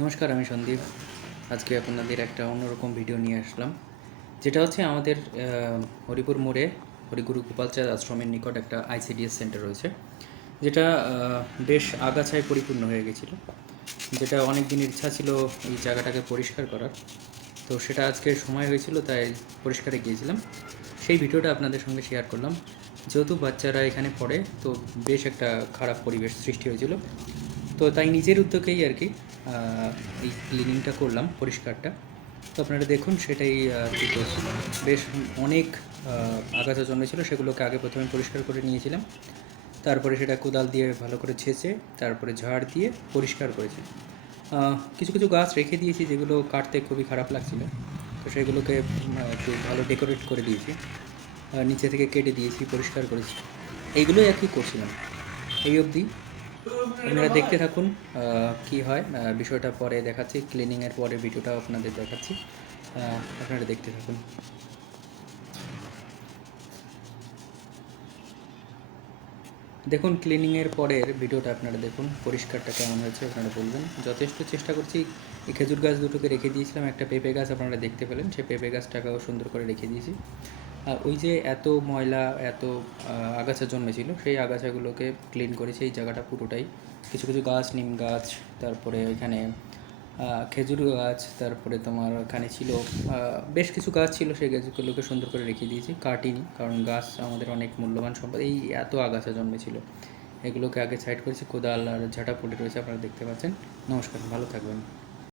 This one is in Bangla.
নমস্কার, আমি সন্দীপ। আজকে আপনাদের একটা অন্যরকম ভিডিও নিয়ে আসলাম, যেটা হচ্ছে আমাদের হরিপুর মোড়ে হরিগুরু গোপালচাঁদ আশ্রমের নিকট একটা আইসিডিএস সেন্টার রয়েছে, যেটা বেশ আগাছায় পরিপূর্ণ হয়ে গেছিলো। যেটা অনেক দিনের ইচ্ছা ছিল এই জায়গাটাকে পরিষ্কার করার, তো সেটা আজকে সময় হয়েছিল, তাই পরিষ্কারে গিয়েছিলাম। সেই ভিডিওটা আপনাদের সঙ্গে শেয়ার করলাম। যেহেতু বাচ্চারা এখানে পড়ে, তো বেশ একটা খারাপ পরিবেশ সৃষ্টি হয়েছিল। তো তাই নিজের উদ্যোগেই আর কি এই ক্লিনিংটা করলাম, পরিষ্কারটা। তো আপনারা দেখুন সেটাই কী করছি। বেশ অনেক আগাছা জন্মেছিল, সেগুলোকে আগে প্রথমে পরিষ্কার করে নিয়েছিলাম। তারপরে সেটা কোদাল দিয়ে ভালো করে ছেঁচে তারপরে ঝাড় দিয়ে পরিষ্কার করেছি। কিছু কিছু গাছ রেখে দিয়েছি যেগুলো কাটতে খুবই খারাপ লাগছিল, তো সেগুলোকে একটু ভালো ডেকোরেট করে দিয়েছি। নিচে থেকে কেটে দিয়েছি, পরিষ্কার করেছি। এইগুলোই আর কি করছিলাম এই অবধি। আপনারা দেখতে থাকুন কি হয়। বিষয়টা পরে দেখাচ্ছি, ক্লিনিংয়ের পরে ভিডিওটাও আপনাদের দেখাচ্ছি। আপনারা দেখতে থাকুন। দেখুন, ক্লিনিংয়ের পরের ভিডিওটা আপনারা দেখুন, পরিষ্কারটা কেমন হয়েছে আপনারা বলবেন। যথেষ্ট চেষ্টা করছি। এই খেজুর গাছ দুটোকে রেখে দিয়েছিলাম, একটা পেঁপে গাছ আপনারা দেখতে পেলেন, সেই পেঁপে গাছটাকেও সুন্দর করে রেখে দিয়েছি। ওই যে এত ময়লা, এত আগাছা জন্মেছিল, সেই আগাছাগুলোকে ক্লিন করেছি এই জায়গাটা পুরোটাই। কিছু কিছু গাছ, নিম গাছ, তারপরে ওইখানে খেজুর গাছ, তারপরে তোমার ওখানে ছিল বেশ কিছু গাছ ছিল, সেই গাছগুলোকে সুন্দর করে রেখে দিয়েছি, কাটিনি, কারণ গাছ আমাদের অনেক মূল্যবান সম্পদ। এই এত আগাছা জন্মেছিল, এগুলোকে আগে সাইড করেছি, কোদাল আর ঝাঁটা পড়ে রয়েছে, আপনারা দেখতে পাচ্ছেন। নমস্কার, ভালো থাকবেন।